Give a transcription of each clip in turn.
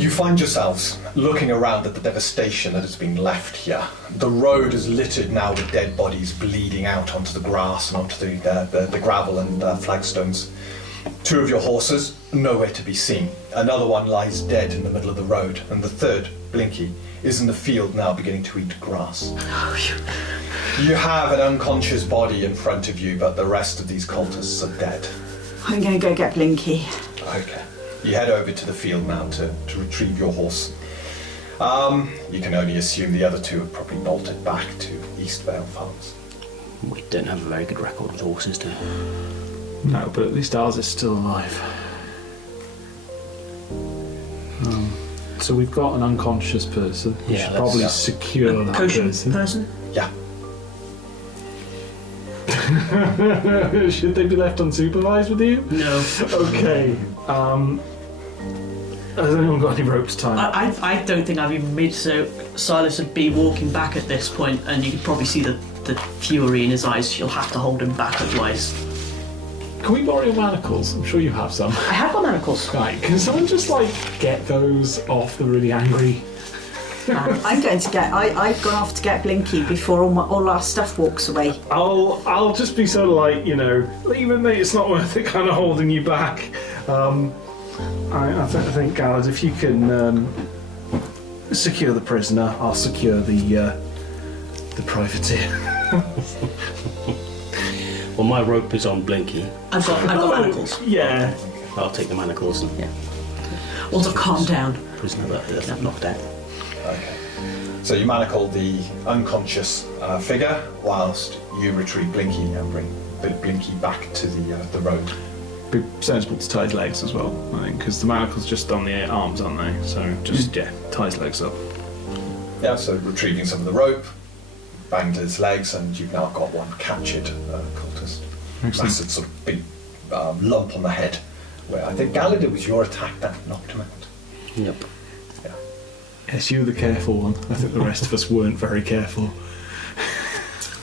You find yourselves looking around at the devastation that has been left here. The road is littered now with dead bodies bleeding out onto the grass and onto the gravel and flagstones. 2 of your horses, nowhere to be seen. Another one lies dead in the middle of the road, and the third, Blinky, is in the field now beginning to eat grass. You have an unconscious body in front of you, but the rest of these cultists are dead. I'm going to go get Blinky. Okay. You head over to the field now to retrieve your horse. You can only assume the other 2 have probably bolted back to East Vale Farms. We don't have a very good record with horses, do we? No, but at least ours is still alive. So we've got an unconscious person. We should probably secure that person. Yeah. Should they be left unsupervised with you? No. Okay. Has anyone got any ropes tied? I don't think I've even made so. Silas would be walking back at this point, and you can probably see the fury in his eyes. You'll have to hold him back otherwise. Can we borrow your manacles? I'm sure you have some. I have got manacles. Right, can someone just get those off the really angry? I'm going to get. I've gone off to get Blinky before all our stuff walks away. I'll just be sort of even though it's not worth it, kind of holding you back. I think Gallard, if you can secure the prisoner, I'll secure the privateer. Well, my rope is on Blinky. I've got manacles. Yeah. I'll take the manacles and Also, calm down. Prisoner that knocked out. Okay. So you manacle the unconscious figure whilst you retrieve Blinky and bring Blinky back to the road. Be sensible to tie his legs as well, I think, because the manacle's just on the arms, aren't they? So just tie his legs up. Yeah. So retrieving some of the rope, banged his legs, and you've now got one captured cultist. Excellent. Massive sort of big lump on the head. Where I think Gallard, it was your attack that knocked him out. Yep. Yeah. Yes, you were the careful one. I think the rest of us weren't very careful.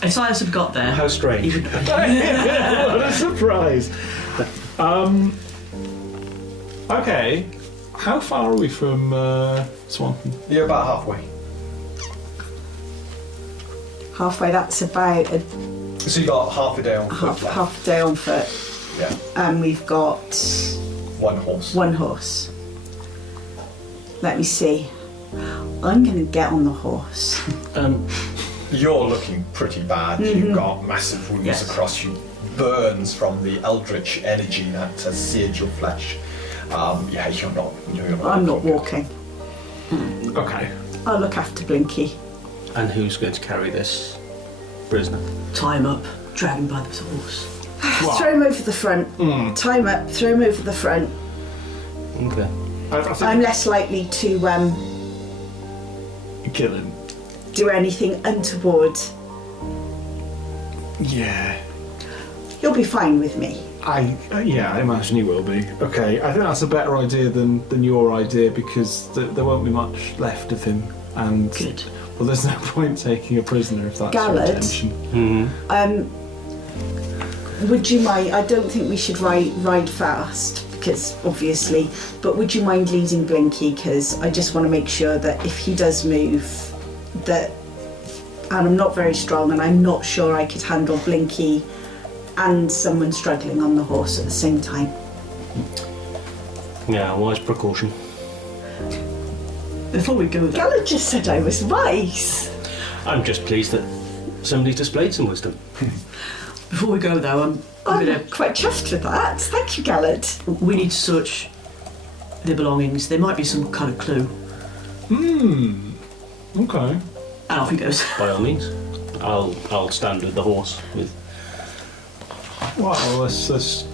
If Silas had got there, How strange. he would. What a surprise! Okay, how far are we from Swanton? You're about halfway. Halfway. That's about So you got half a day on foot. half a day on foot, Yeah. and we've got One horse. one horse. Let me see. I'm going to get on the horse. You're looking pretty bad. You've got massive wounds across you, burns from the eldritch energy that has seared your flesh. You're not. I'm not walking. Okay. I'll look after Blinky. And who's going to carry this prisoner? Tie him up, drag him by the horse. Throw him over the front. Tie him up, throw him over the front. Okay. I think I'm less likely to kill him. do anything untoward. Yeah. He'll be fine with me. I imagine he will be. Okay, I think that's a better idea than your idea, because there won't be much left of him, and Good. well, there's no point taking a prisoner if that's Gallard. your intention. Would you mind? I don't think we should ride fast, because obviously, but would you mind leading Blinky? Because I just want to make sure that if he does move, and I'm not very strong, and I'm not sure I could handle Blinky and someone struggling on the horse at the same time. Yeah, wise precaution. Before we go there, Gallard just said I was wise. I'm just pleased that somebody displayed some wisdom. before we go though, I'm gonna. Quite chuffed with that. Thank you, Gallard. We need to search their belongings. There might be some kind of clue. Okay. And off he goes. By all means, I'll stand with the horse with Well, let's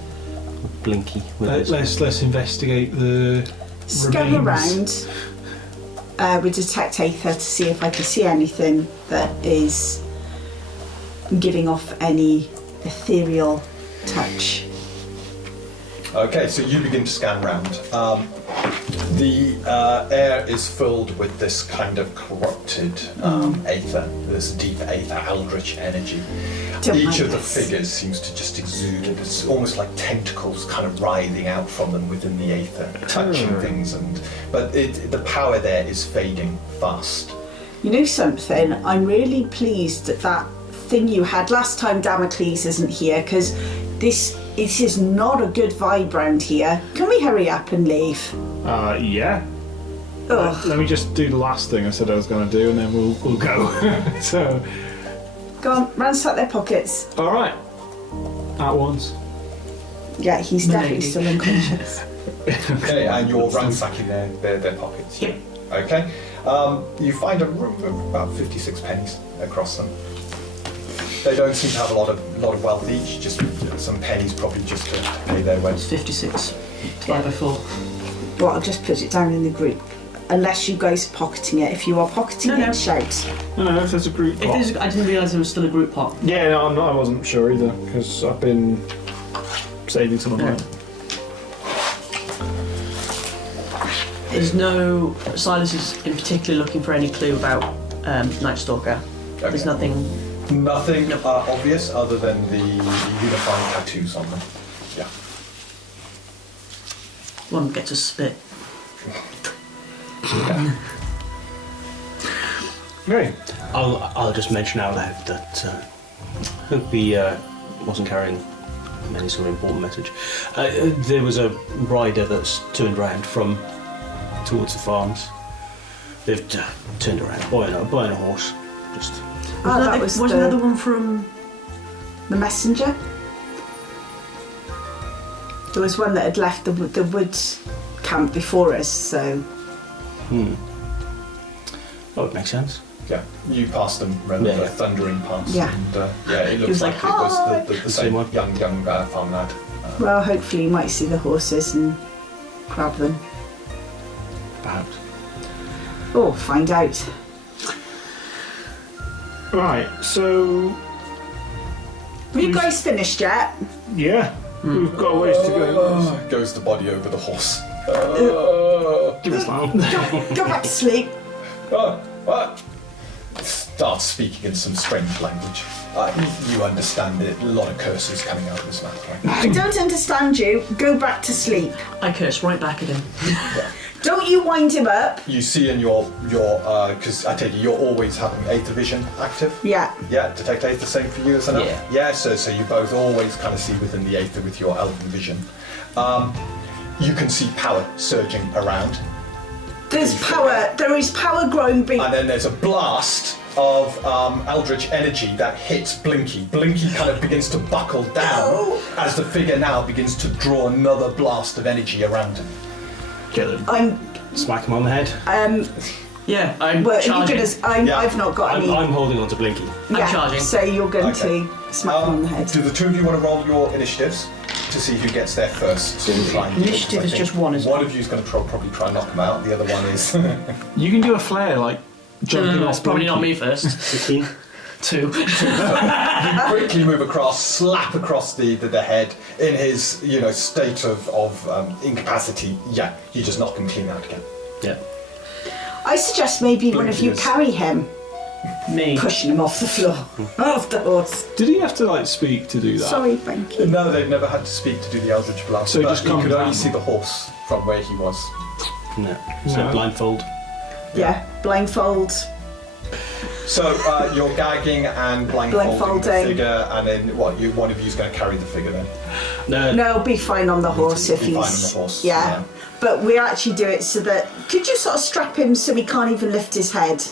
Blinky. With let's investigate the Scan remains. around with Detect Aether to see if I can see anything that is giving off any ethereal touch. Okay, so you begin to scan round. The air is filled with this kind of corrupted aether, this deep aether, eldritch energy. Don't Each like of the this. figures seems to just exude it. It's almost like tentacles kind of writhing out from them within the aether, touching things. But the power there is fading fast. You know something? I'm really pleased that that thing you had last time Damocles isn't here, because this is not a good vibe round here. Can we hurry up and leave? Yeah. Ugh. Let me just do the last thing I said I was going to do, and then we'll go. So, Go on, ransack their pockets. all right. At once. Yeah, he's definitely still unconscious. Okay, and you're ransacking their pockets. Yep. Okay. You find a room of about 56 pennies across them. They don't seem to have a lot of wealth each, just some pennies probably just to pay their It's rent. 56 divided by 4. Well, I'll just put it down in the group. Unless you guys are pocketing it. If you are pocketing No. it, shout. No, if there's a group pot. I didn't realise there was still a group pot. Yeah, no, I wasn't sure either, because I've been saving some of mine. There's no. Silas is in particular looking for any clue about Night Stalker. There's Okay. nothing. Nothing obvious other than the unifying tattoos on them. Yeah. One gets a spit. Okay. I'll just mention out loud that hope he wasn't carrying any sort of important message. There was a rider that's turned around from towards the farms. They've turned around, buying a horse. Just That was was the, another one from. the messenger. There was one that had left the woods camp before us, so... that would make sense. Yeah. You passed them rather Yeah. thundering past. Yeah. And it looks was like, like, it was "Hi." the The same same one. young farm lad. Well, hopefully you might see the horses and grab them. Perhaps. Or find out. Right, so, Have you guys finished yet? yeah, we've got a ways to go. Goes the body over the horse. Give us that. Go back to sleep. What? Starts speaking in some strange language. You understand it. A lot of curses coming out of his mouth. Right? I don't understand you. Go back to sleep. I curse right back at him. Don't you wind him up. You see in your because I take it you're always having Aether vision active. Yeah. Yeah, detect Aether, same for you, isn't it? Yeah. Yeah. So you both always kind of see within the Aether with your Elven vision. You can see power surging around, There's power. There is power growing big. and then there's a blast of eldritch energy that hits Blinky. Blinky kind of begins to buckle down as the figure now begins to draw another blast of energy around him. Kill him. I'm. Smack him on the head. Yeah, I'm Well, you're charging. gonna. Yeah. I've not got any. I'm holding on to Blinky. yeah. charging. So you're going Okay. to smack him on the head. Do the two of you want to roll your initiatives to see who gets there first? So we'll try and Initiative I is think just one, isn't it? One of you is going to probably try and knock him out. The other one is. You can do a flare, like, jumping No, off it's probably not Blinky. me first. 15. 2. You quickly move across, slap across the head in his state of incapacity. Yeah, you just knock him clean out again. Yeah. I suggest maybe one of you Blinky is- carry him, Me. pushing him off the floor, off the horse. Did he have to, like, speak to do that? Sorry, thank you. No, they've never had to speak to do the Eldritch Blast. So he but just you comes could only down. see the horse from where he was. No. So No. blindfold. Yeah, blindfold. So you're gagging and blindfolding the Blindfolding. figure, and then what? One of you is going to carry the figure then. No, it'll be fine on the horse if Be he's. fine on the horse, Yeah. yeah. But we actually do it so that. Could you sort of strap him so he can't even lift his head?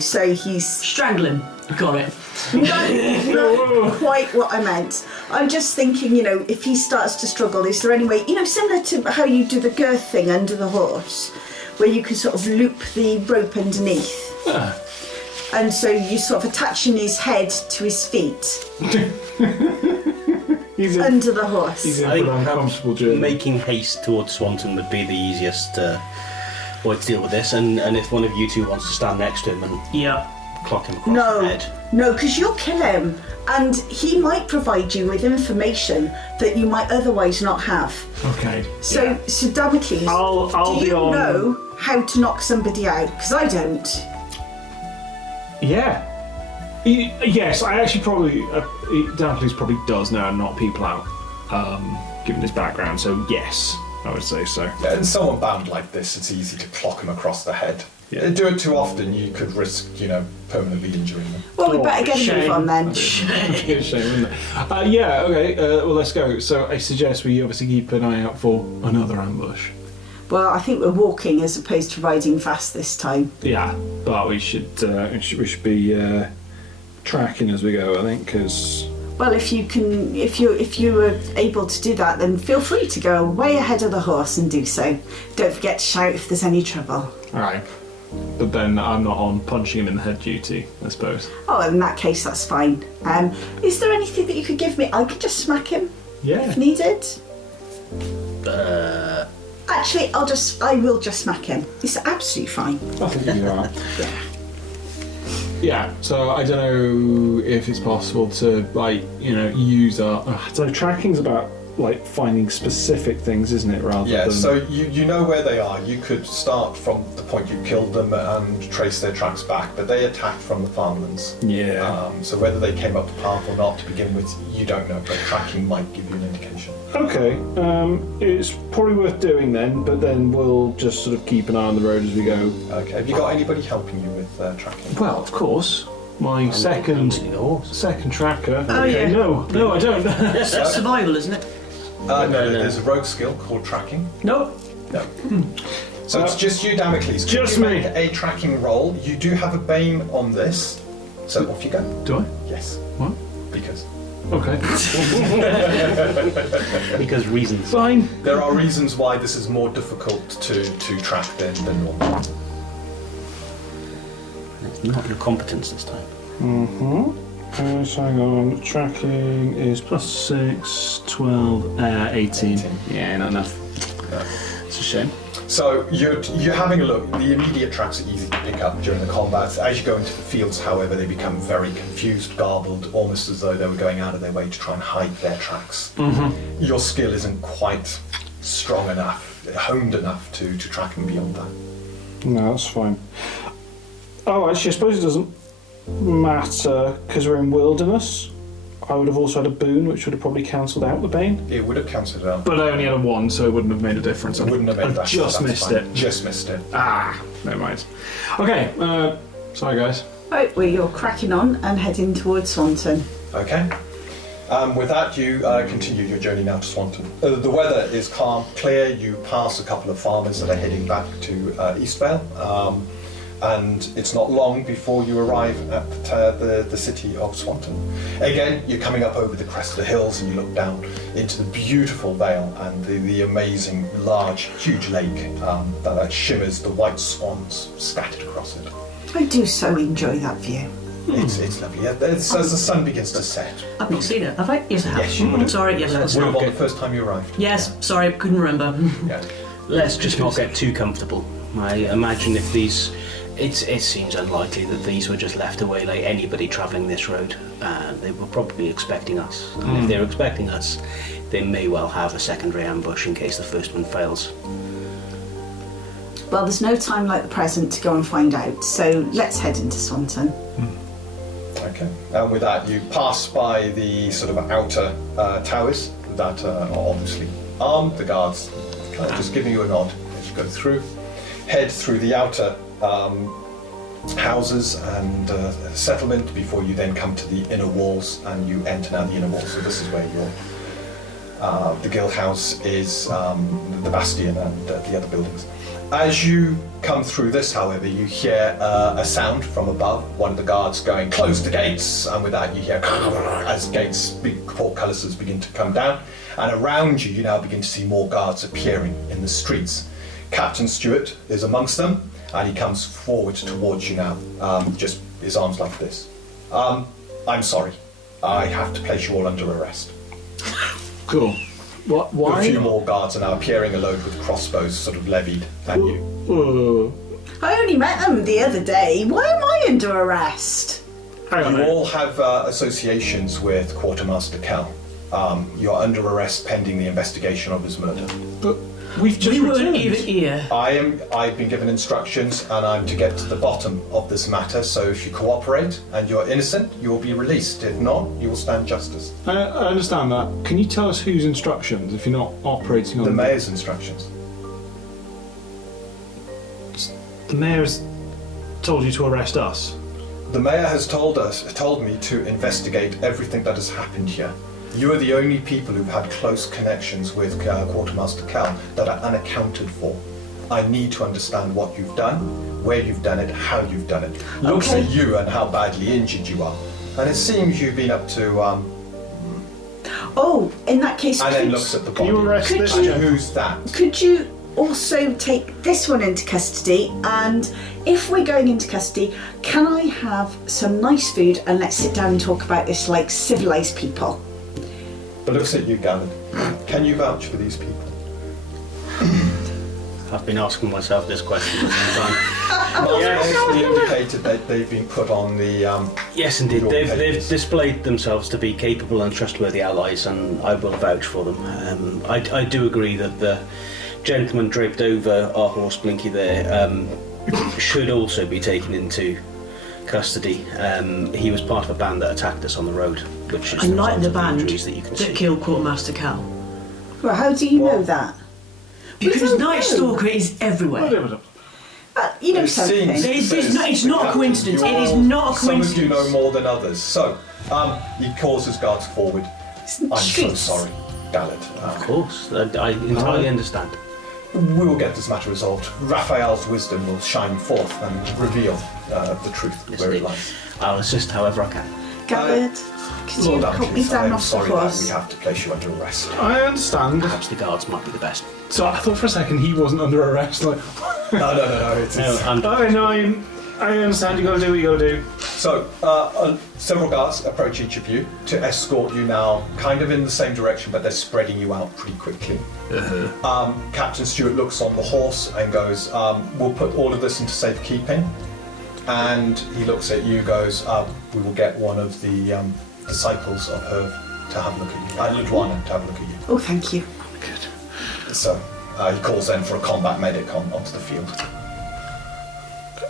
So he's. Strangle him. Got it. Not quite what I meant. I'm just thinking, if he starts to struggle, is there any way, similar to how you do the girth thing under the horse, where you can sort of loop the rope underneath? And so you sort of attaching his head to his feet He's in, under the horse. he's in I for think an uncomfortable journey. Making haste towards Swanton would be the easiest way to deal with this, and if one of you two wants to stand next to him and Yeah. clock him across the head. No, because you'll kill him, and he might provide you with information that you might otherwise not have. Okay. So Damocles, I'll do be you on. know how to knock somebody out? Because I don't. Yeah. Yes, I actually probably. Damocles probably does know how to knock people out, given his background. So yes, I would say so. Yeah, and someone bound like this, it's easy to clock him across the head. Yeah. Do it too often, you could risk, permanently injuring them. Well, we better get a move shame. on then. It's a shame, isn't it? Yeah. Okay. Well, let's go. So I suggest we obviously keep an eye out for another ambush. Well, I think we're walking as opposed to riding fast this time. Yeah, but we should be tracking as we go. I think because. Well, if you were able to do that, then feel free to go way ahead of the horse and do so. Don't forget to shout if there's any trouble. All right. But then I'm not on punching him in the head duty, I suppose. Oh, in that case, that's fine. Is there anything that you could give me? I could just smack him Yeah. if needed. Actually, I will just smack him. It's absolutely fine. I think you are. Yeah, so I don't know if it's possible to, use our... So tracking's about, finding specific things, isn't it, rather Yeah, than... so you know where they are. You could start from the point you killed them and trace their tracks back, but they attacked from the farmlands. Yeah. So whether they came up the path or not to begin with, you don't know, but tracking might give you an indication. Okay, it's probably worth doing then, but then we'll just sort of keep an eye on the road as we go. Okay, have you got anybody helping you with tracking? Well, of course. My second tracker. Oh, Okay, yeah. No, I don't. That's survival, isn't it? No, there's a rogue skill called tracking. Nope. No. So it's just you, Damocles. Could just you me. make a tracking roll? You do have a bane on this, so off you go. Do I? Yes. What? Because Okay. Because reasons. Fine. there are reasons why this is more difficult to track than normal. It's not your competence this time. So hang on, tracking is +6, 12, 18. 18. Yeah, not enough. No. It's a shame. So you're having a look. The immediate tracks are easy to pick up during the combat. As you go into the fields, however, they become very confused, garbled, almost as though they were going out of their way to try and hide their tracks. Your skill isn't quite strong enough, honed enough to track them beyond that. No, that's fine. Oh, actually, I suppose it doesn't matter because we're in wilderness. I would have also had a boon, which would have probably cancelled out the bane. It would have cancelled out. But I only had a 1, so it wouldn't have made a difference. It wouldn't have made I've that. just that's missed fine. it. Just missed it. Never mind. Okay, sorry guys. Right, well, you're cracking on and heading towards Swanton. Okay. With that, you continue your journey now to Swanton. The weather is calm, clear. You pass a couple of farmers that are heading back to Eastvale. And it's not long before you arrive at the city of Swanton. Again, you're coming up over the crest of the hills and you look down into the beautiful vale and the amazing, large, huge lake that shimmers, the white swans scattered across it. I do so enjoy that view. It's lovely. It's as the sun begins to set. I've not seen it, have I? Yes, I have. Yes, you would have. Sorry, yes, I Would have on have. the first time you arrived. Yes, sorry, couldn't remember. Yeah. Let's just not get too comfortable. I imagine if these... It seems unlikely that these were just left away like anybody travelling this road. They were probably expecting us. And if they're expecting us, they may well have a secondary ambush in case the first one fails. Well, there's no time like the present to go and find out, so let's head into Swanton. Okay. And with that, you pass by the sort of outer towers that are obviously armed. The guards kind of just giving you a nod as you go through. Head through the outer houses and settlement before you then come to the inner walls and you enter now the inner walls. So this is where the guild house is, the bastion and the other buildings. As you come through this, however, you hear a sound from above, one of the guards going, "Close the gates!" And with that you hear as gates, big portcullises begin to come down, and around you now begin to see more guards appearing in the streets. Captain Stewart is amongst them, and he comes forward towards you now, just his arms like this. I'm sorry, I have to place you all under arrest. Cool. What? Why? A few more guards are now appearing, a load with crossbows sort of levied at you. I only met them the other day. Why am I under arrest? Hang on. You a minute. all have associations with Quartermaster Cal. You're under arrest pending the investigation of his murder. But we've just We weren't returned. even here. I've been given instructions and I'm to get to the bottom of this matter, so if you cooperate and you're innocent, you will be released. If not, you will stand justice. I understand that. Can you tell us whose instructions if you're not operating on The mayor's instructions. The mayor's told you to arrest us. The mayor has told me to investigate everything that has happened here. You are the only people who've had close connections with Quartermaster Cal that are unaccounted for. I need to understand what you've done, where you've done it, how you've done it. Looks Okay. at you and how badly injured you are. And it seems you've been up to, Oh, in that case, and then looks at the Can body. you arrest Could this you- gent? Who's that? could you also take this one into custody? And if we're going into custody, can I have some nice food and let's sit down and talk about this like civilized people? But looks at you, Gavin. Can you vouch for these people? I've been asking myself this question for some time. They indicated that they've been put on the. Yes, indeed. Your They've papers. displayed themselves to be capable and trustworthy allies, and I will vouch for them. I do agree that the gentleman draped over our horse Blinky there should also be taken into custody. He was part of a band that attacked us on the road, which is And like result the of band injuries that you can that see. killed Quartermaster Cal. Well, how do you know Well- that? Because don't Night know. Stalker is everywhere. You know It something. seems- It's not a coincidence. It is not a Some of you coincidence. know more than others. So, he calls his guards forward. I'm so Streets. sorry, Ballard. Of course, I entirely understand. We will get this matter resolved. Raphael's wisdom will shine forth and reveal the truth where it indeed. lies. I'll assist however I can. Gallard, could you Lord help me Andrews, I down am off the sorry that we horse? have to place you under arrest. I understand. Perhaps the guards might be the best. So I thought for a second he wasn't under arrest. Like, No. It's, No, I'm oh no, I understand. You got to do what you got to do. So, several guards approach each of you to escort you now, kind of in the same direction, but they're spreading you out pretty quickly. Captain Stewart looks on the horse and goes, "We'll put all of this into safekeeping." And he looks at you, goes, "We will get one of the disciples of her to have a look at you, Ludwana to have a look at you." Oh, thank you. So he calls then for a combat medic onto the field.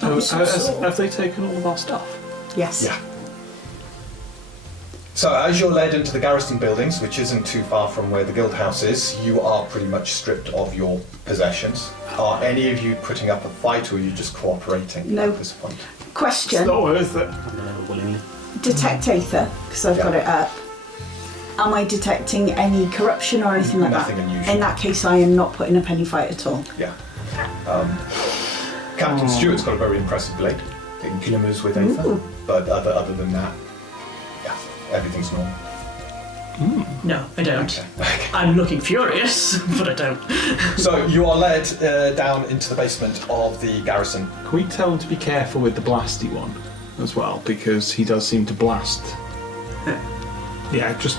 Have they taken all of our stuff? Yes. Yeah. So as you're led into the garrison buildings, which isn't too far from where the guild house is, you are pretty much stripped of your possessions. Are any of you putting up a fight, or are you just cooperating No. at this point? It's Question. not worth it. willingly. Detect Aether, because I've got Yeah. it up. Am I detecting any corruption or anything like Nothing that? unusual. In that case, I am not putting up any fight at all. Yeah. Captain Stewart's got a very impressive blade. It glimmers with aether, Ooh. but other than that, yeah, everything's normal. No, I don't. Okay. I'm looking furious, but I don't. So you are led down into the basement of the garrison. Can we tell him to be careful with the blasty one as well, because he does seem to blast. Yeah, just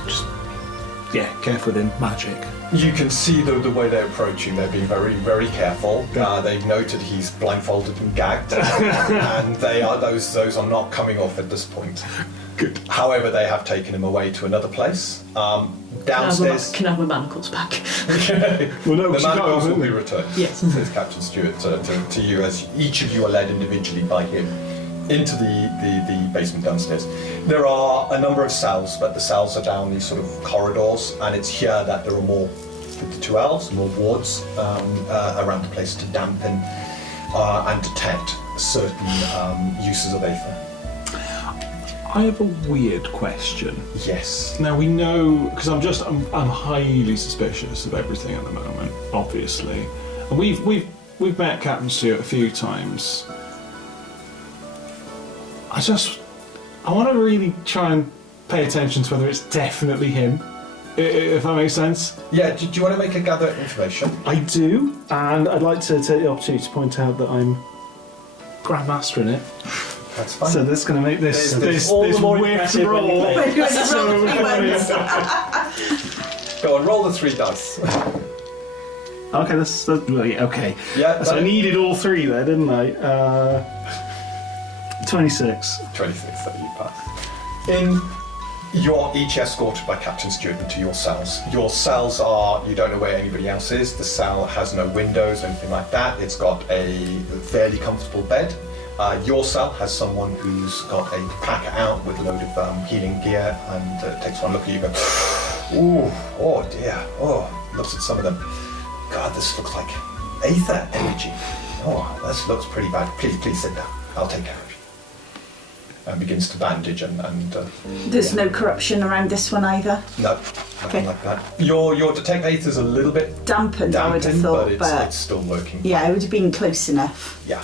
yeah, careful with him. Magic. You can see the way they're approaching. They're being very, very careful. They've noted he's blindfolded and gagged, and those are not coming off at this point. Good. However, they have taken him away to another place. Downstairs, Can I have my manacles back? Well, no, the she got manacles them, will be didn't returned. Yes. Says Captain Stewart to you, as each of you are led individually by him into the basement downstairs. There are a number of cells, but the cells are down these sort of corridors, and it's here that there are more, with the two elves, more wards around the place to dampen and detect certain uses of aether. I have a weird question. Yes. Now we know, because I'm highly suspicious of everything at the moment, obviously, and we've met Captain Stewart a few times. I want to really try and pay attention to whether it's definitely him, if that makes sense. Yeah, do you want to make a gather information? I do, and I'd like to take the opportunity to point out that I'm Grandmaster in it. That's fine. So this is going to make this There's all the this more whiff impressive when you roll. play. Roll three ones. Go on, roll the 3 dice. Okay, that's okay. Yeah, So I needed all 3 there, didn't I? 26. 26 that you pass. You're each escorted by Captain Stewart to your cells. Your cells are, you don't know where anybody else is. The cell has no windows or anything like that. It's got a fairly comfortable bed. Your cell has someone who's got a pack out with a load of healing gear and takes one look at you and goes, ooh, oh dear, looks at some of them. God, this looks like aether energy. Oh, this looks pretty bad. Please sit down. I'll take care of you. And begins to bandage and There's no corruption around this one either. no, nothing like that. Your detect aether's a little bit Dampened, I would have thought, but it's still working. yeah, it would have been close enough. Yeah.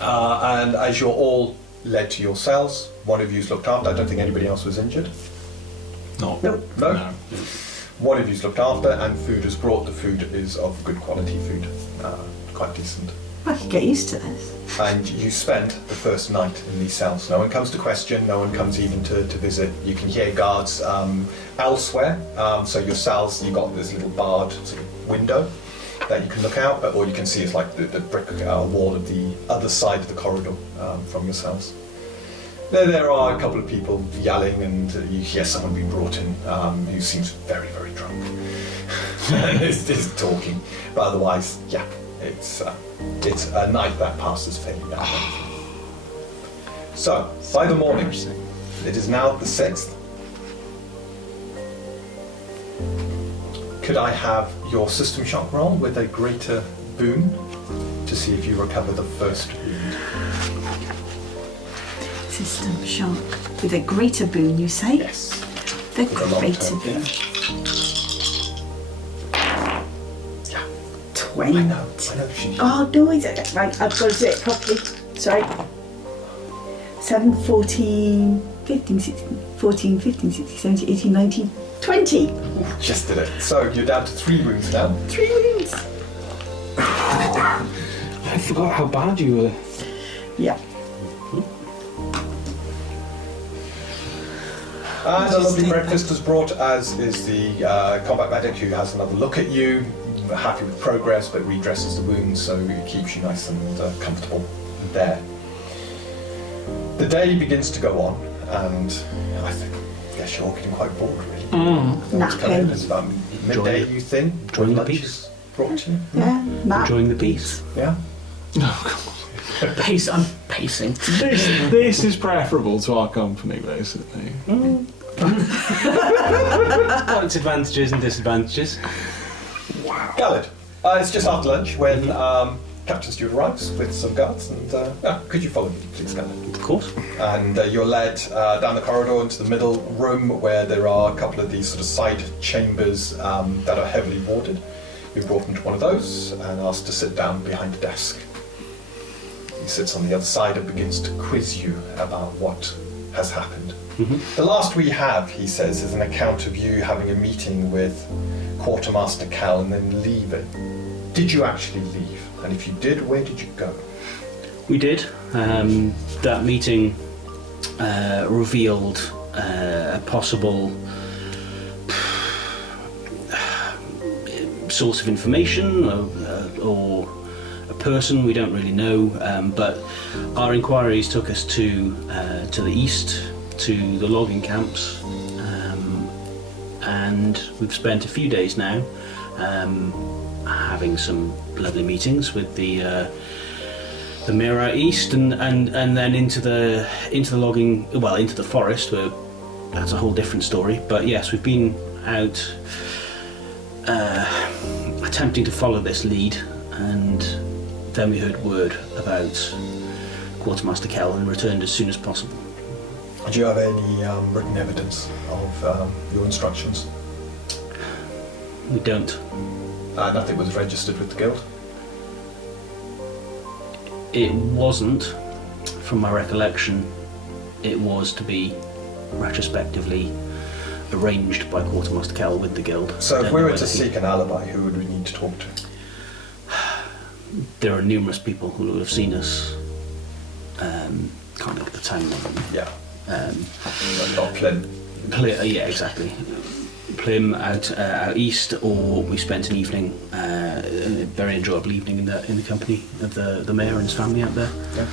And as you're all led to your cells, one of you's looked after. I don't think anybody else was injured. No. No. One of you's looked after, and food is brought. The food is of good quality food, quite decent. I could get used to this. And you spend the first night in these cells. No one comes to question, no one comes even to visit. You can hear guards elsewhere. So your cells, you've got this little barred sort of window that you can look out, or you can see it's like the brick wall of the other side of the corridor from your cells. There are a couple of people yelling, and you hear someone being brought in who seems very, very drunk and is talking. But otherwise, yeah, it's a night that passes fairly well. So, by the morning, it is now the 6th. Could I have your system shock roll with a greater boon to see if you recover the first wound? System shock. With a greater boon, you say? Yes. The For the long greater term, boon. Yeah. 20. I know. She... Oh, no, I don't. Right, I've got to do it properly. Sorry. 7, 14, 15, 16, 14, 15, 16, 17, 18, 19, 20. Just did it. So you're down to 3 wounds now. 3 wounds. I forgot how bad you were. Yeah. And a lovely breakfast is brought, as is the combat medic, who has another look at you, happy with progress, but redresses the wounds, so it keeps you nice and comfortable there. The day begins to go on, and I guess you're all getting quite bored, really. It's coming in. It's about midday, you think? Enjoying the Lunch peace. is brought to you. Yeah. Nap. Enjoying the peace. Yeah. I'm pacing. This is preferable to our company, basically. Got its advantages and disadvantages. Gallad. It's just after lunch when Captain Stewart arrives with some guards, and could you follow me, please, Gallad? Of course. And you're led down the corridor into the middle room where there are a couple of these sort of side chambers that are heavily warded. You're brought into one of those and asked to sit down behind a desk. He sits on the other side and begins to quiz you about what has happened. The last we have, he says, is an account of you having a meeting with Quartermaster Cal and then leaving. Did you actually leave? And if you did, where did you go? We did. That meeting revealed a possible source of information or a person we don't really know, but our inquiries took us to the east, to the logging camps, and we've spent a few days now having some lovely meetings with the mirror east, and then into the logging, well, into the forest, where that's a whole different story. But yes, we've been out attempting to follow this lead, and then we heard word about Quartermaster Kell and returned as soon as possible. Do you have any written evidence of your instructions? We don't. Nothing was registered with the guild? It wasn't, from my recollection. It was to be retrospectively arranged by Quartermaster Kell with the guild. So if we were to seek an alibi, who would we need to talk to? There are numerous people who will have seen us. Can't look at the town name. Yeah. Not Flynn. Yeah, exactly. Plym out east, or we spent an evening, a very enjoyable evening in the company of the mayor and his family out there. Yeah.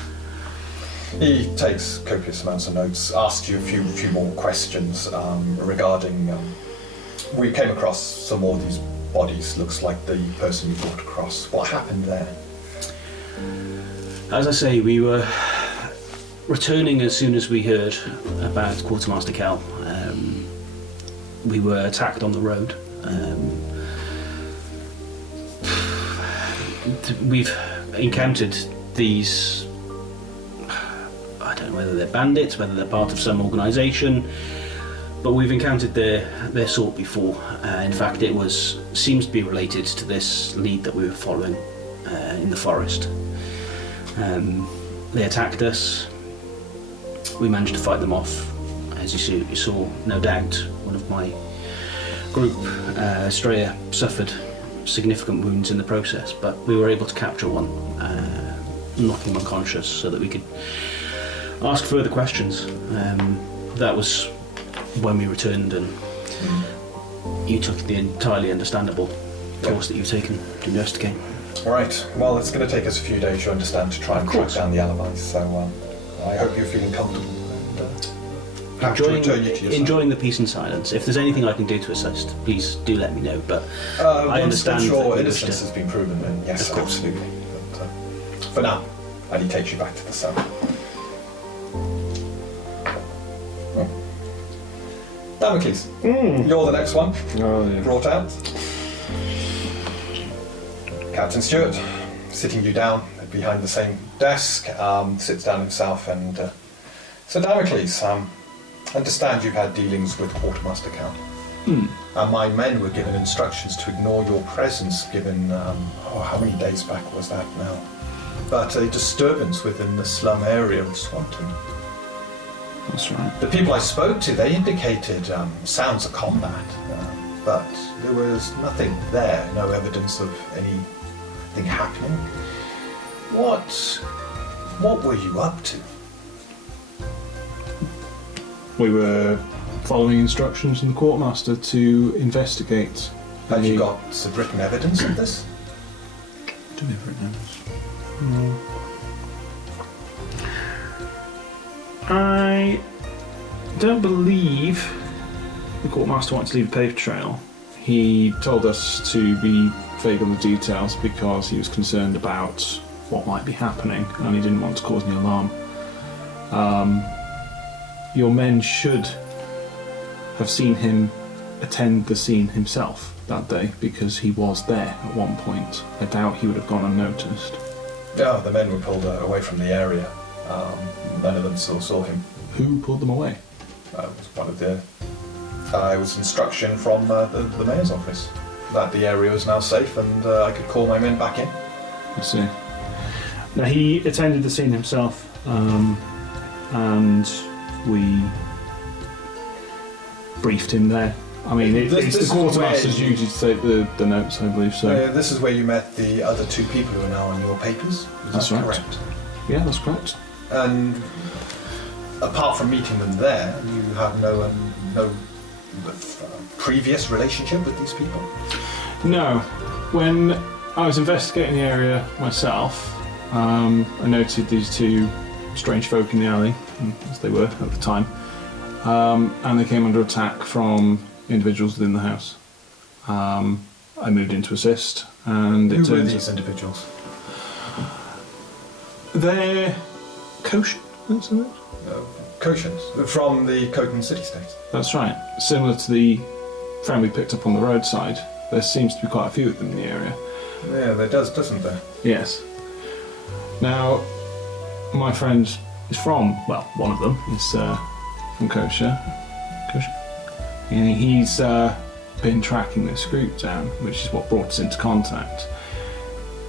He takes copious amounts of notes, asks you a few more questions regarding. We came across some more of these bodies. Looks like the person you brought across. What happened there? As I say, we were returning as soon as we heard about Quartermaster Cal. We were attacked on the road. We've encountered these, I don't know whether they're bandits, whether they're part of some organisation, but we've encountered their sort before. In fact, it seems to be related to this lead that we were following in the forest. They attacked us. We managed to fight them off. As you saw, no doubt, one of my group, Straya, suffered significant wounds in the process, but we were able to capture one, knock him unconscious so that we could ask further questions. That was when we returned, and you took the entirely understandable course that you've taken to investigate. All right. Well, it's going to take us a few days, you understand, to try and track down the alibis. So I hope you're feeling comfortable and happy to return you to your enjoying the peace and silence. If there's anything I can do to assist, please do let me know. But I understand that your you innocence has been proven, then yes, Of course. absolutely. But, for now, and he takes you back to the cell. Oh. Damocles, you're the next one. Oh, yeah. Brought out. Captain Stewart, sitting you down behind the same desk, sits down himself and so Damocles, understand you've had dealings with Quartermaster Cal. And my men were given instructions to ignore your presence given, how many days back was that now? But a disturbance within the slum area of Swanton. That's right. The people I spoke to, they indicated sounds of combat, but there was nothing there, no evidence of anything happening. What were you up to? We were following instructions from the quartermaster to investigate. Have you got some written evidence of this? Do we have written evidence? I don't believe the quartermaster wanted to leave a paper trail. He told us to be vague on the details because he was concerned about what might be happening and he didn't want to cause any alarm. Your men should have seen him attend the scene himself that day because he was there at one point. I doubt he would have gone unnoticed. Yeah, the men were pulled away from the area. None of them saw him. Who pulled them away? It was one of the. It was instruction from the mayor's office that the area was now safe and I could call my men back in. I see. Now he attended the scene himself, and we briefed him there. I mean, it's This the is quartermaster's where you- duty to take the notes, I believe. So This is where you met the other two people who are now on your papers. Is That's that right. correct? yeah, that's correct. And apart from meeting them there, you have no previous relationship with these people? No, when I was investigating the area myself, I noted these two strange folk in the alley, as they were at the time, and they came under attack from individuals within the house. I moved in to assist, and it Who were turns these individuals? they're kosher. That's it. Koshans, from the Coton city-state. That's right. Similar to the friend we picked up on the roadside, there seems to be quite a few of them in the area. Yeah, there does, doesn't there? Yes. Now, my friend is from, well, one of them is from Kosher. And he's been tracking this group down, which is what brought us into contact.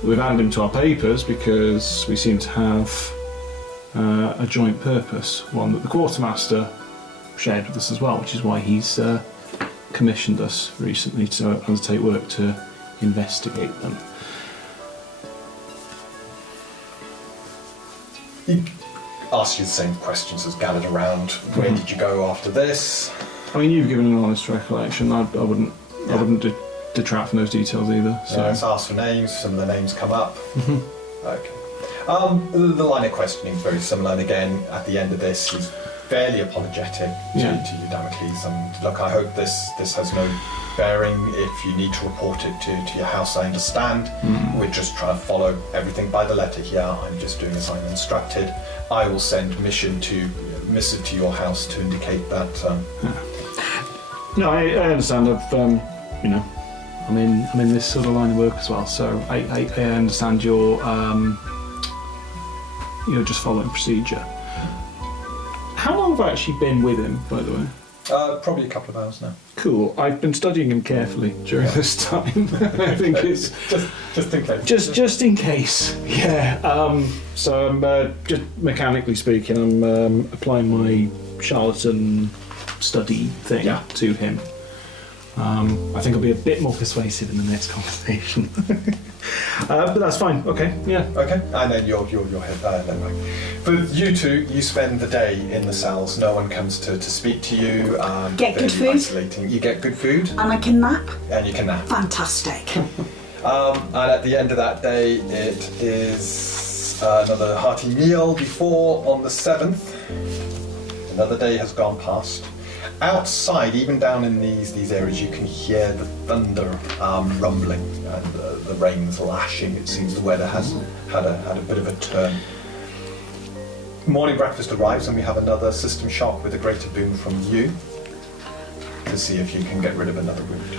We've added him to our papers because we seem to have a joint purpose, one that the quartermaster shared with us as well, which is why he's commissioned us recently to undertake work to investigate them. He asks you the same questions as gathered around. Where did you go after this? I mean, you've given an honest recollection. I wouldn't detract from those details either. So Let's ask for names. Some of the names come up. Okay. The line of questioning is very similar, and again, at the end of this, he's fairly apologetic to you, Damocles. And look, I hope this has no bearing. If you need to report it to your house, I understand. We're just trying to follow everything by the letter here. I'm just doing as I'm instructed. I will send missive to your house to indicate that. No, I understand. I'm in this sort of line of work as well, so I understand you're just following procedure. How long have I actually been with him, by the way? Probably a couple of hours now. Cool. I've been studying him carefully during this time. I think it's just in case. just in case. Yeah. So I'm just mechanically speaking, I'm applying my charlatan study thing to him. I think I'll be a bit more persuasive in the next conversation. But that's fine. Okay. Yeah. Okay. And then your head. For you two, you spend the day in the cells. No one comes to speak to you. Get good very food. Isolating. You get good food. And I can nap. And you can nap. Fantastic. And at the end of that day, it is another hearty meal before on the 7th. Another day has gone past. Outside, even down in these areas, you can hear the thunder rumbling and the rain's lashing. It seems the weather has had a bit of a turn. Morning breakfast arrives, and we have another system shock with a greater boom from you to see if you can get rid of another wound.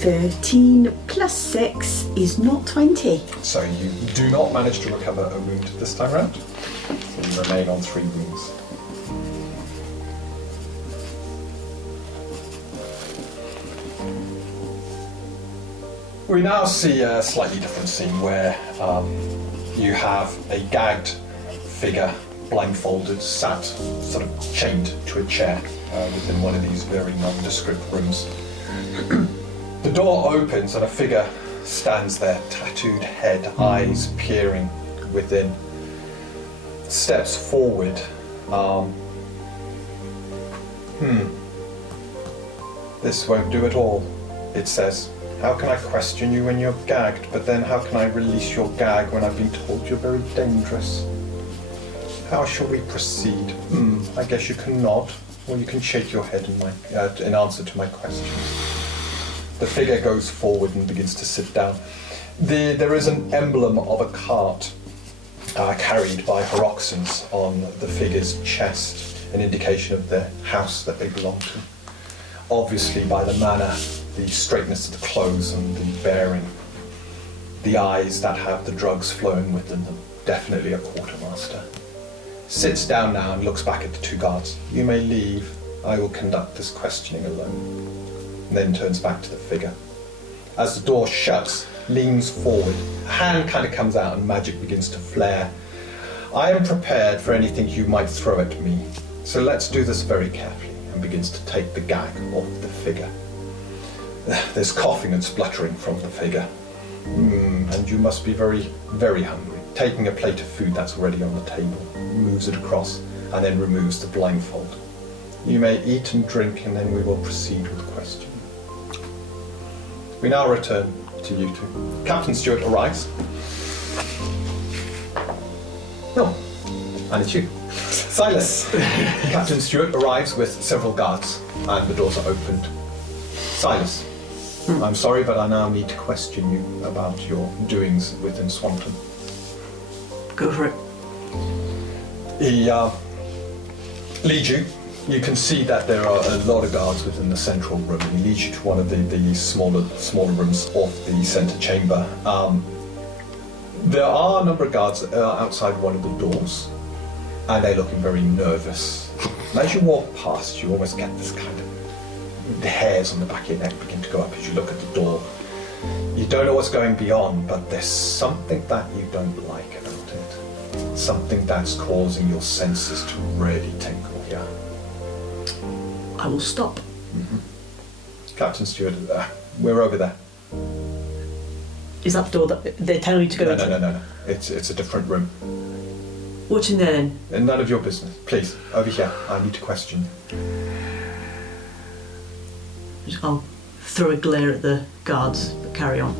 13 plus 6 is not 20. So you do not manage to recover a wound this time round. So you remain on 3 wounds. We now see a slightly different scene where you have a gagged figure, blindfolded, sat sort of chained to a chair within one of these very nondescript rooms. The door opens and a figure stands there, tattooed head, eyes peering within. Steps forward. This won't do at all, it says. How can I question you when you're gagged, but then how can I release your gag when I've been told you're very dangerous? How shall we proceed? I guess you can nod, or you can shake your head in answer to my questions. The figure goes forward and begins to sit down. There is an emblem of a cart carried by Horoxans on the figure's chest, an indication of the house that they belong to. Obviously, by the manner, the straightness of the clothes and the bearing, the eyes that have the drugs flowing within them, definitely a quartermaster. Sits down now and looks back at the 2 guards. You may leave. I will conduct this questioning alone. And then turns back to the figure. As the door shuts, leans forward, a hand kind of comes out and magic begins to flare. I am prepared for anything you might throw at me, so let's do this very carefully, and begins to take the gag off the figure. There's coughing and spluttering from the figure. And you must be very, very hungry. Taking a plate of food that's already on the table, moves it across, and then removes the blindfold. You may eat and drink, and then we will proceed with the question. We now return to you two. Captain Stewart arrives. Oh, and it's you. Silas. Captain Stewart arrives with several guards, and the doors are opened. Silas, I'm sorry, but I now need to question you about your doings within Swanton. Go for it. He leads you. You can see that there are a lot of guards within the central room. He leads you to one of the smaller rooms of the centre chamber. There are a number of guards outside one of the doors, and they're looking very nervous. And as you walk past, you almost get this kind of, the hairs on the back of your neck begin to go up as you look at the door. You don't know what's going beyond, but there's something that you don't like about it. Something that's causing your senses to really tingle here. I will stop. Captain Stewart, we're over there. Is that the door that they're telling me to go into? No. It's a different room. What's in there then? And none of your business. Please, over here. I need to question you. I'll throw a glare at the guards, but carry on.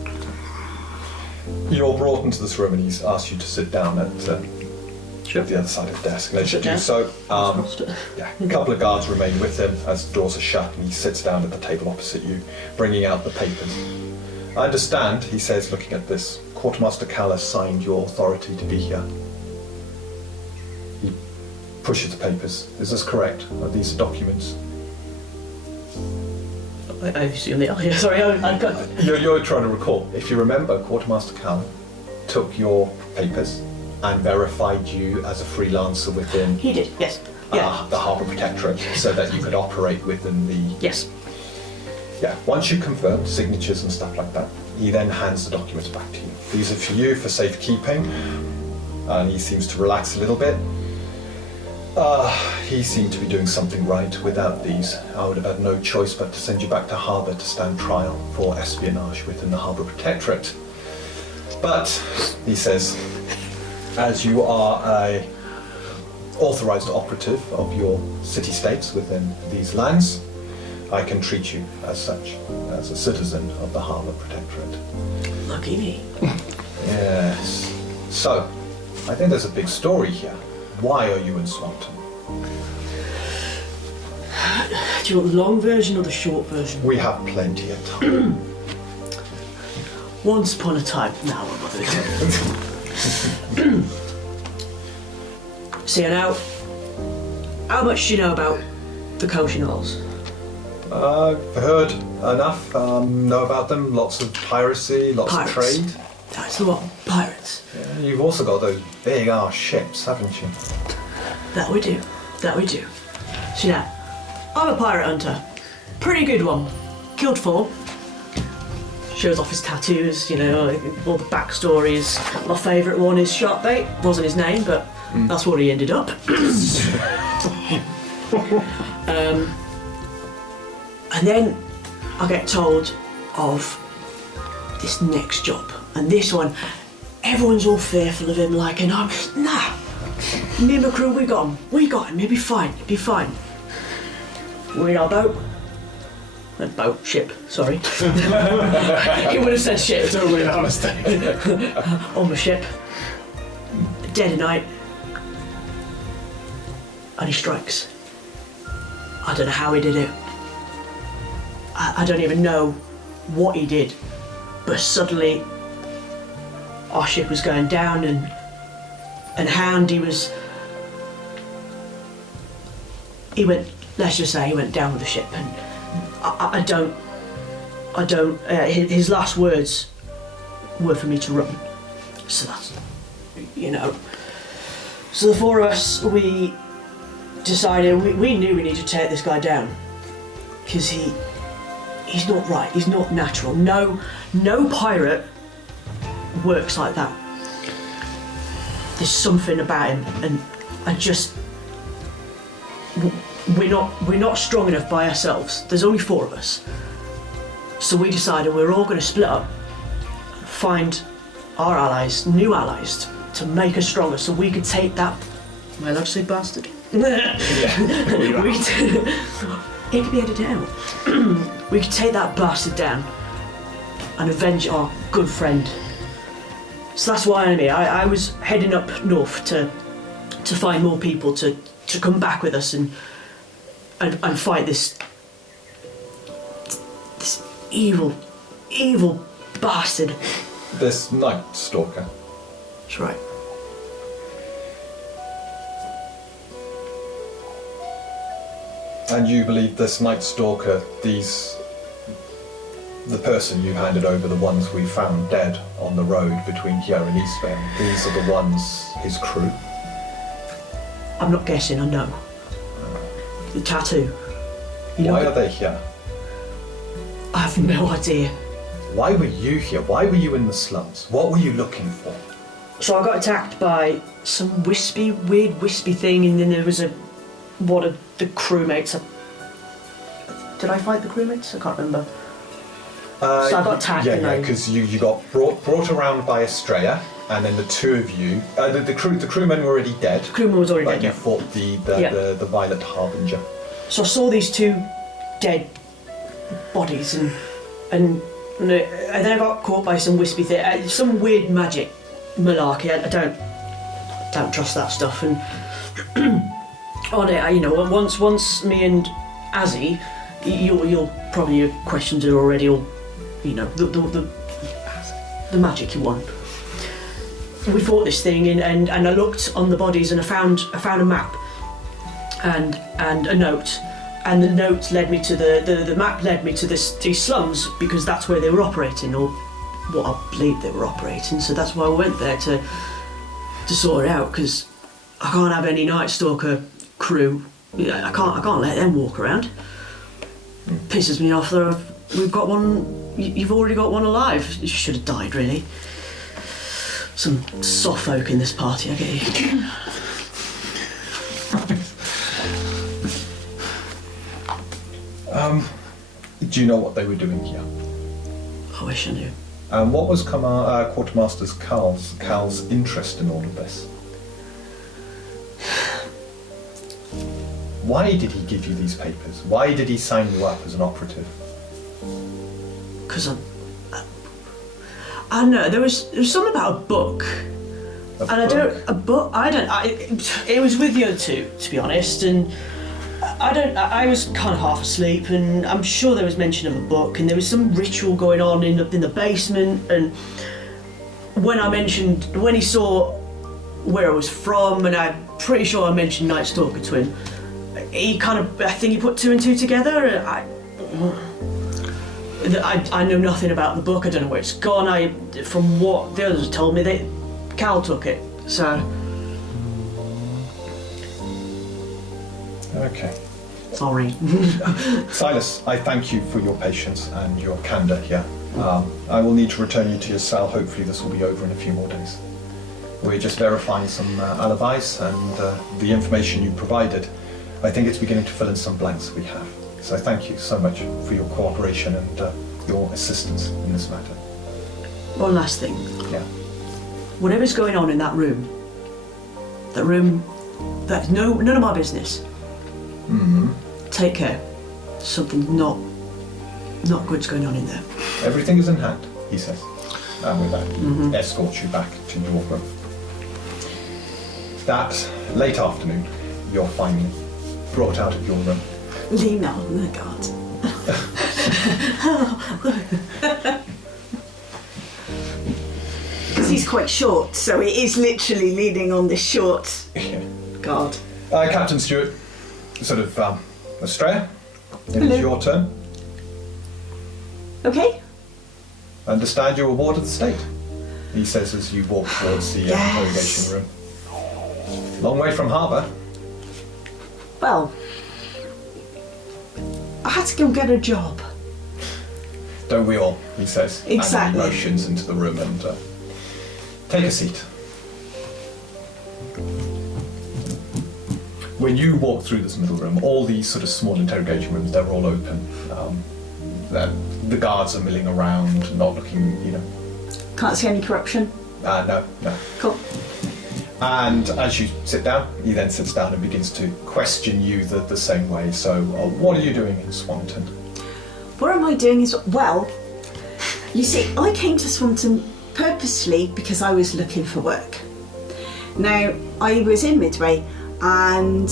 You're brought into this room and he's asked you to sit down at Sure. the other side of the desk. And as you Sit do down. so, a couple of guards remain with him as the doors are shut and he sits down at the table opposite you, bringing out the papers. I understand, he says, looking at this, Quartermaster Callas signed your authority to be here. He pushes the papers. Is this correct? Are these documents? I assume they are. Yeah, sorry, I got. You're trying to recall. If you remember, Quartermaster Callas took your papers and verified you as a freelancer within He did, yes. Yeah. the Harbour Protectorate so that you could operate within the... Yes. Yeah, once you confirm signatures and stuff like that, he then hands the documents back to you. These are for you for safekeeping, and he seems to relax a little bit. He seemed to be doing something right. Without these, I would have had no choice but to send you back to Harbour to stand trial for espionage within the Harbour Protectorate. But, he says, as you are a authorised operative of your city-states within these lands, I can treat you as such, as a citizen of the Harbour Protectorate. Lucky me. Yes. So, I think there's a big story here. Why are you in Swanton? Do you want the long version or the short version? We have plenty of time. Once upon a time. Now I'm not See you now. How much do you know about the Koshinals? I've heard enough. Know about them. Lots of piracy, lots Pirates. of trade. That's the one. Pirates. Yeah, you've also got those big ass ships, haven't you? That we do. That we do. So now, I'm a pirate hunter. Pretty good one. Killed 4. Shows off his tattoos, you know, all the backstories. My favourite one is Sharkbait. Wasn't his name, but that's what he ended up. And then I get told of this next job. And this one, everyone's all fearful of him, like, and I'm just, nah. Me and my crew, we got him, he'll be fine, We're in our boat. Ship, sorry. He would have said ship. Totally an honesty. On the ship. Dead of night. And he strikes. I don't know how he did it. I don't even know what he did. But suddenly, our ship was going down and Hound, he went, let's just say he went down with the ship, and I don't, his last words were for me to run. So that's, you know. So the 4 of us, we decided, we knew we needed to take this guy down. Because he's not right, he's not natural. No pirate works like that. There's something about him, and we're not strong enough by ourselves. There's only 4 of us. So we decided we're all going to split up, find our allies, new allies, to make us stronger, so we could take that. Am I allowed to say bastard? It could be edited out. We could take that bastard down and avenge our good friend. So that's why I was heading up north to find more people to come back with us and fight this evil bastard. This Night Stalker. That's right. And you believe this Night Stalker, the person you handed over, the ones we found dead on the road between here and Eastvale, these are the ones, his crew? I'm not guessing, I know. The tattoo. Why are they here? I have no idea. Why were you here? Why were you in the slums? What were you looking for? So I got attacked by some weird wispy thing, and then there was one of the crewmates. Did I fight the crewmates? I can't remember. So I got attacked, Yeah, didn't I? because you got brought around by Estrella, and then the two of you, the crewmen were already dead. Crewman was already But dead, you yeah. fought the Violet Harbinger. So I saw these two dead bodies, and then I got caught by some wispy thing, some weird magic malarkey. I don't trust that stuff. And on it, once me and Azzy, you'll probably your questions are already all, the magic one. We fought this thing, and I looked on the bodies, and I found a map and a note. And the note led me to the map led me to these slums, because that's where they were operating, or what I believed they were operating. So that's why I went there to sort it out, because I can't have any Night Stalker crew. I can't let them walk around. Pisses me off that we've got one. You've already got one alive. You should have died, really. Some soft folk in this party, I get you. Do you know what they were doing here? I wish I knew. And what was Quartermaster Cal's interest in all of this? Why did he give you these papers? Why did he sign you up as an operative? Because I know there was something about a book. It was with the other two, to be honest, and I was kind of half asleep, and I'm sure there was mention of a book, and there was some ritual going on in the basement, and when he saw where I was from, and I'm pretty sure I mentioned Night Stalker to him, I think he put two and two together, and I know nothing about the book. I don't know where it's gone. From what the others told me, Cal took it, so. Okay. Sorry. Silas, I thank you for your patience and your candour here. I will need to return you to your cell. Hopefully this will be over in a few more days. We're just verifying some alibis, and the information you provided, I think it's beginning to fill in some blanks we have. So thank you so much for your cooperation and your assistance in this matter. One last thing. Yeah. Whatever's going on in that room, that's none of my business. Mm-hmm. Take care. Something not good's going on in there. Everything is in hand, he says. And with that, escorts you back to your room. That late afternoon, you're finally brought out of your room. Lean on the guard. Because he's quite short, so it is literally leaning on this short guard. Captain Stewart, sort of, Estrella, it is your turn. Okay. Understand you're a ward of the state, he says as you walk towards the interrogation room. Long way from harbour. Well, I had to go get a job. Don't we all, he says. Exactly. And he motions into the room and take a seat. When you walk through this middle room, all these sort of small interrogation rooms, they're all open. The guards are milling around, not looking, Can't see any corruption. No. Cool. And as you sit down, he then sits down and begins to question you the same way. So, what are you doing in Swanton? What am I doing is, well, you see, I came to Swanton purposely because I was looking for work. Now, I was in Midway and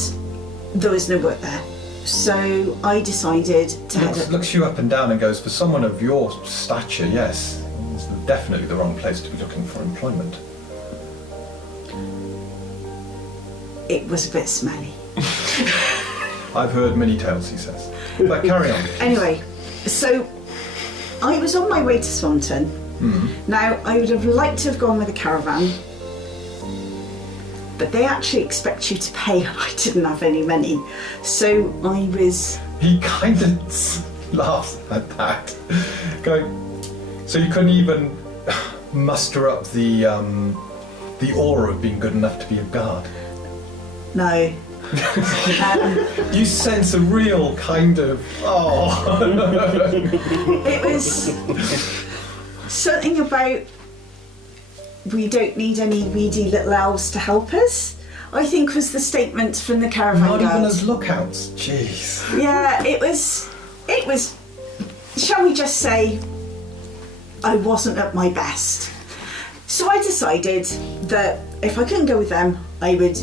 there was no work there. So I decided to head up. Looks you up and down and goes, for someone of your stature, yes, it's definitely the wrong place to be looking for employment. It was a bit smelly. I've heard many tales, he says. But carry on. Anyway, so I was on my way to Swanton. Now, I would have liked to have gone with a caravan, but they actually expect you to pay and I didn't have any money. So I was... He kind of laughs at that. Going, so you couldn't even muster up the aura of being good enough to be a guard? No. You sense a real kind of It was something about we don't need any weedy little elves to help us, I think was the statement from the caravan Not guard. even as lookouts. Jeez. Yeah, it was, shall we just say, I wasn't at my best. So I decided that if I couldn't go with them, I would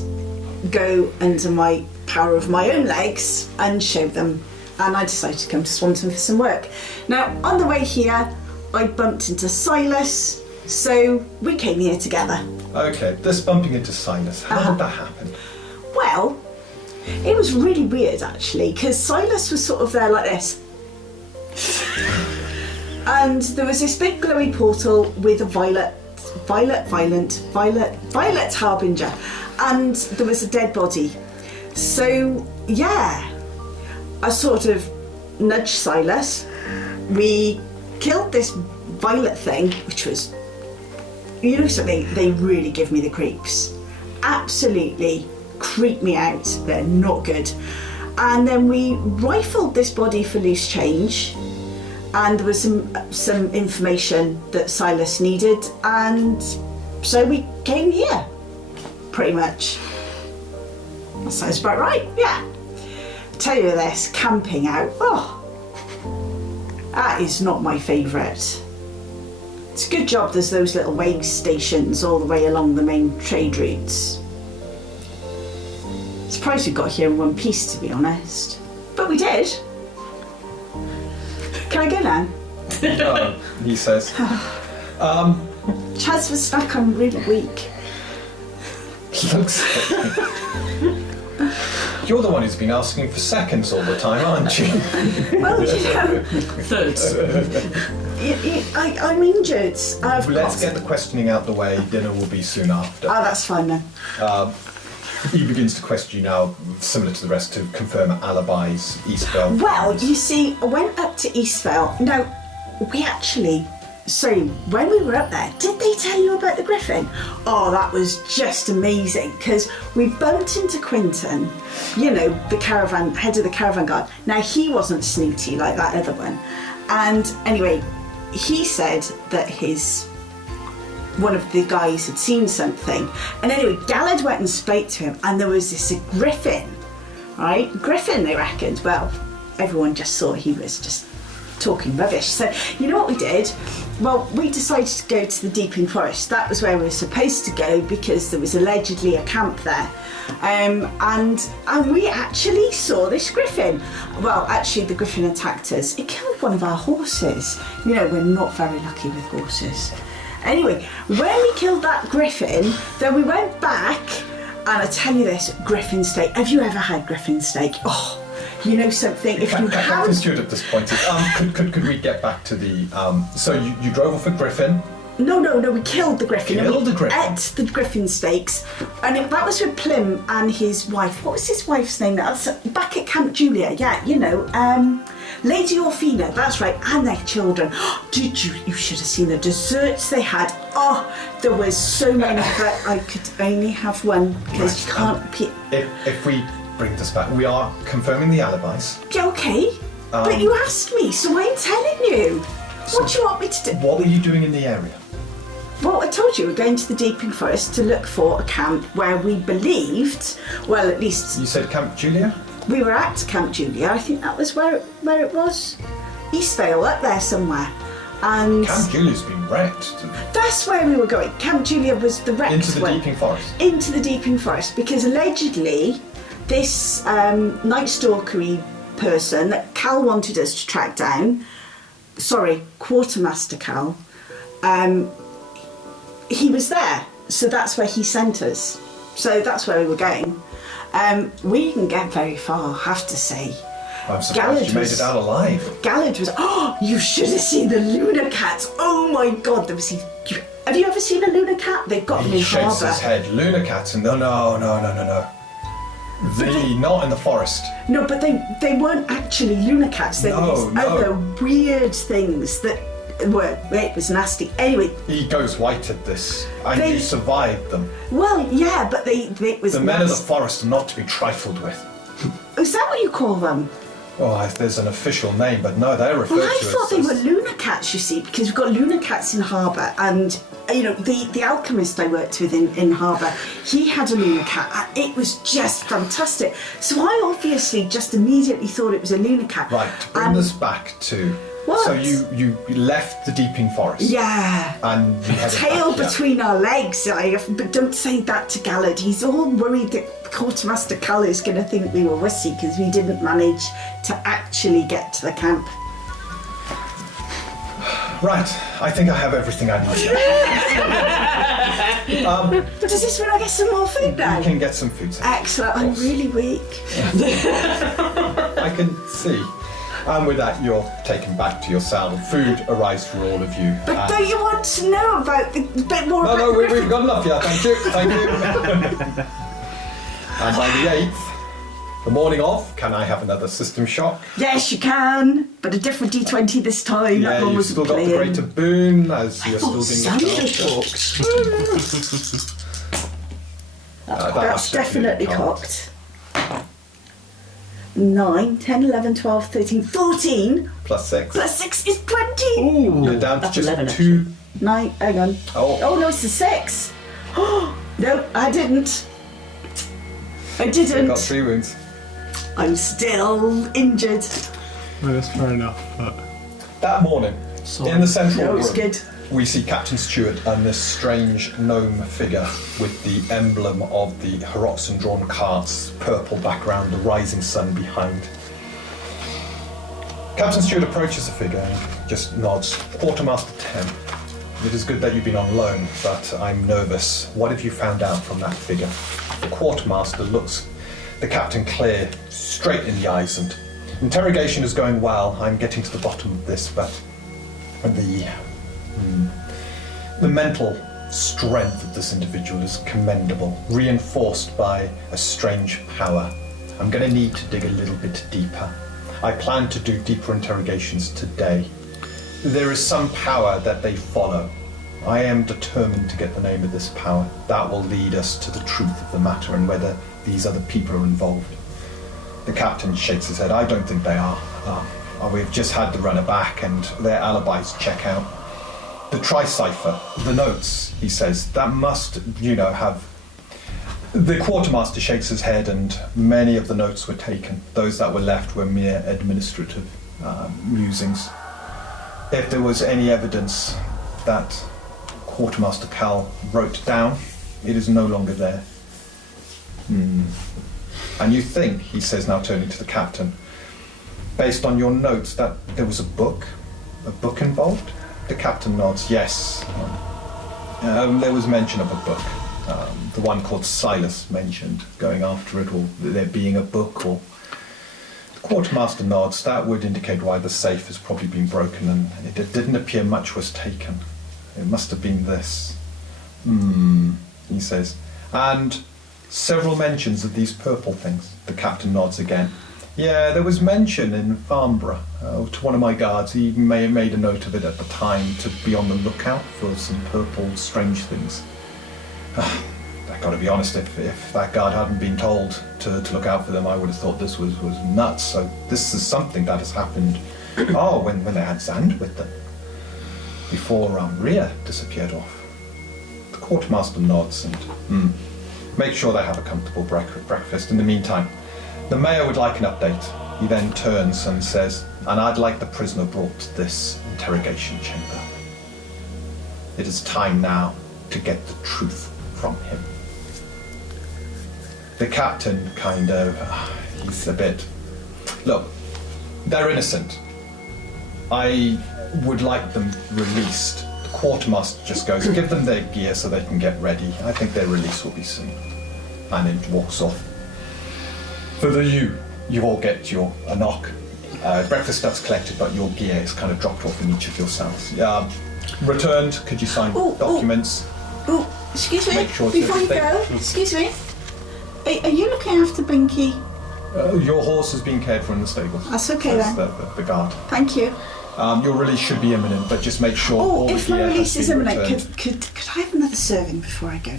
go under my power of my own legs and show them. And I decided to come to Swanton for some work. Now, on the way here, I bumped into Silas, so we came here together. Okay, this bumping into Silas, how did that happen? Well, it was really weird actually, because Silas was sort of there like this. And there was this big glowy portal with a violet harbinger, and there was a dead body. So yeah, I sort of nudged Silas. We killed this violet thing, which was, you know something, they really give me the creeps. Absolutely creep me out. They're not good. And then we rifled this body for loose change, and there was some information that Silas needed, and so we came here, pretty much. That sounds about right, yeah. Tell you this, camping out, that is not my favourite. It's a good job there's those little way stations all the way along the main trade routes. Surprised we got here in one piece, to be honest. But we did. Can I go now? He says. Chaz for snack, I'm really weak. Looks. You're the one who's been asking for seconds all the time, aren't you? Well, you know, Thirds. I'm injured. Let's get the questioning out the way. Dinner will be soon after. Oh, that's fine then. He begins to question you now, similar to the rest, to confirm alibis, Eastvale. Well, you see, I went up to Eastvale. Now, we actually... So, when we were up there, did they tell you about the griffin? Oh, that was just amazing, because we bumped into Quinton, you know, the caravan, head of the caravan guard. Now, he wasn't snooty like that other one. And anyway, he said that one of the guys had seen something. And anyway, Gallard went and spoke to him, and there was this griffin, right? Griffin, they reckoned. Well, everyone just saw he was just talking rubbish. So, you know what we did? Well, we decided to go to the Deeping Forest. That was where we were supposed to go because there was allegedly a camp there. And we actually saw this griffin. Well, actually, the griffin attacked us. It killed one of our horses. You know, we're not very lucky with horses. Anyway, when we killed that griffin, then we went back, and I tell you this, griffin steak. Have you ever had griffin steak? Oh, you know something? If you Captain have... Stewart at this point is, could we get back to the... so you drove off a griffin? No, we killed the griffin. Killed the griffin? Ate the griffin steaks. And that was with Plim and his wife. What was his wife's name? That's back at Camp Julia. Yeah, you know, Lady Orfina, that's right, and their children. You should have seen the desserts they had. Oh, there was so many, but I could only have one because you can't... If we bring this back, we are confirming the alibis. Yeah, okay, but you asked me, so I'm telling you. What do you want me to do? What were you doing in the area? Well, I told you we're going to the Deeping Forest to look for a camp where we believed, well, at least... You said Camp Julia? We were at Camp Julia. I think that was where it was. Eastvale, up there somewhere. And Camp Julia's been wrecked. that's where we were going. Camp Julia was the wrecked Into the one. Deeping Forest? Into the Deeping Forest, because allegedly this Night Stalkery person that Cal wanted us to track down, Quartermaster Cal, he was there. So that's where he sent us. So that's where we were going. We didn't get very far, I have to say. I'm surprised you made it out alive. Gallard was, oh, you should have seen the Lunar Cats. Oh my God, have you ever seen a Lunar Cat? They've got them He in shakes harbour. his head. Lunar cats, and no. Not in the forest. No, but they weren't actually Lunar Cats. They were these other weird things that Well, it was nasty. Anyway, He goes white at this, and They- you survived them. well, yeah, but it was The men of the nasty. forest are not to be trifled with. Is that what you call them? Oh, there's an official name, but no, they're referred Well, I to thought as... they were lunar cats, you see, because we've got lunar cats in harbour, and the alchemist I worked with in harbour, he had a lunar cat. And it was just fantastic. So I obviously just immediately thought it was a lunar cat. Right, to bring And- this back to... What? So you left the Deeping Forest. Yeah. And you headed Tail back here. between our legs. But don't say that to Gallard. He's all worried that Quartermaster Cal is going to think we were wussy because we didn't manage to actually get to the camp. Right, I think I have everything I need. But does this mean I get some more food now? You can get some food. Sir. Excellent. I'm really weak. I can see. And with that, you're taken back to your cell. Food arrives for all of you. But don't you want to know about the bit more No, about no, the we've Griffin? got enough here. Thank you. Thank you. And by the 8th, the morning of, can I have another system shock? Yes, you can, but a different D20 this time. Yeah, that one you've wasn't still got the playing. greater boon as you're Oh, still being looked Santa after. talks. That's definitely cocked. 9, 10, 11, 12, 13, 14 Plus 6. plus 6 is 20. You're down to That's just 11 2. 9, hang on. Oh. Oh no, it's a 6. No, I didn't. I You've got didn't. 3 wounds. I'm still injured. No, that's fair enough. But That morning, in the central No, room, it's good. we see Captain Stewart and this strange gnome figure with the emblem of the Horoxan drawn carts, purple background, the rising sun behind. Captain Stewart approaches the figure and just nods. Quartermaster 10. It is good that you've been on loan, but I'm nervous. What have you found out from that figure? The quartermaster looks the captain clear, straight in the eyes, and interrogation is going well. I'm getting to the bottom of this, but the mental strength of this individual is commendable, reinforced by a strange power. I'm going to need to dig a little bit deeper. I plan to do deeper interrogations today. There is some power that they follow. I am determined to get the name of this power. That will lead us to the truth of the matter and whether these other people are involved. The captain shakes his head. I don't think they are. We've just had the runner back and their alibis check out. The tri-cipher, the notes, he says, that must, have... The quartermaster shakes his head and many of the notes were taken. Those that were left were mere administrative musings. If there was any evidence that Quartermaster Cal wrote down, it is no longer there. And you think, he says now turning to the captain, based on your notes that there was a book involved? The captain nods, yes. There was mention of a book. The one called Silas mentioned going after it, or there being a book, or... The quartermaster nods. That would indicate why the safe has probably been broken, and it didn't appear much was taken. It must have been this. He says. And several mentions of these purple things. The captain nods again. Yeah, there was mention in Farnborough to one of my guards. He may have made a note of it at the time to be on the lookout for some purple strange things. I gotta be honest, if that guard hadn't been told to look out for them, I would have thought this was nuts. So this is something that has happened when they had Zand with them. Before Rhea disappeared off. The quartermaster nods and make sure they have a comfortable breakfast. In the meantime, the mayor would like an update. He then turns and says, and I'd like the prisoner brought to this interrogation chamber. It is time now to get the truth from him. The captain he's a bit, look, they're innocent. I would like them released. The quartermaster just goes, give them their gear so they can get ready. I think their release will be soon. And it walks off. For you all get a knock. Breakfast stuff's collected, but your gear is kind of dropped off in each of your cells. Returned, could you sign documents? Oh, excuse me, Make sure it's before you go, everything. excuse me. Are you looking after Binky? Your horse is being cared for in the stables. That's okay Says then. The guard. Thank you. Your release should be imminent, but just make sure. all the if my gear has release is been imminent, returned. could I have another serving before I go?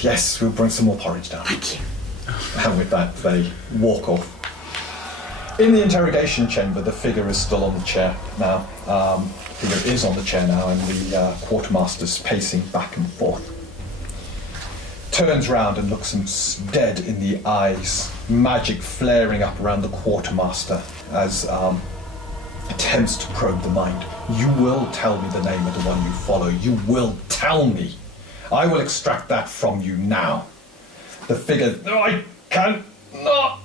Yes, we'll bring some more porridge down. Thank you. And with that, they walk off. In the interrogation chamber, the figure is still on the chair now. Figure is on the chair now, and the quartermaster's pacing back and forth. Turns round and looks him dead in the eyes, magic flaring up around the quartermaster as attempts to probe the mind. You will tell me the name of the one you follow. You will tell me. I will extract that from you now. The figure, no, I can't not.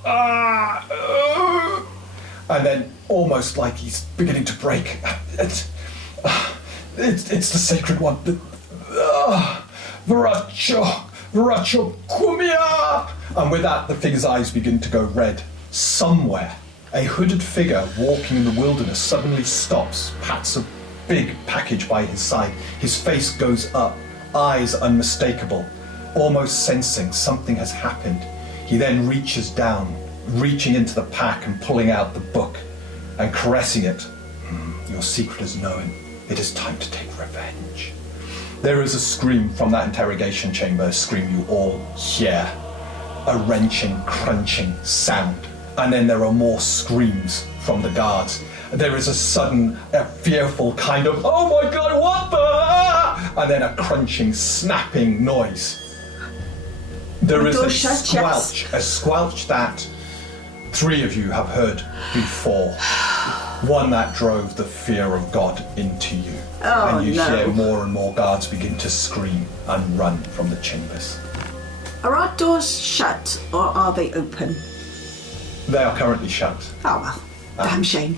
And then, almost like he's beginning to break, it's the sacred one. Viracho Kumia! And with that, the figure's eyes begin to go red. Somewhere, a hooded figure walking in the wilderness suddenly stops, pats a big package by his side. His face goes up, eyes unmistakable, almost sensing something has happened. He then reaches down, reaching into the pack and pulling out the book and caressing it. Your secret is known. It is time to take revenge. There is a scream from that interrogation chamber, a scream you all hear. A wrenching, crunching sound. And then there are more screams from the guards. There is a sudden, fearful kind of, oh my god, what the? And then a crunching, snapping noise. There is a squelch that 3 of you have heard before. One that drove the fear of God into you. And you hear more and more guards begin to scream and run from the chambers. Are our doors shut or are they open? They are currently shut. Oh well, damn shame.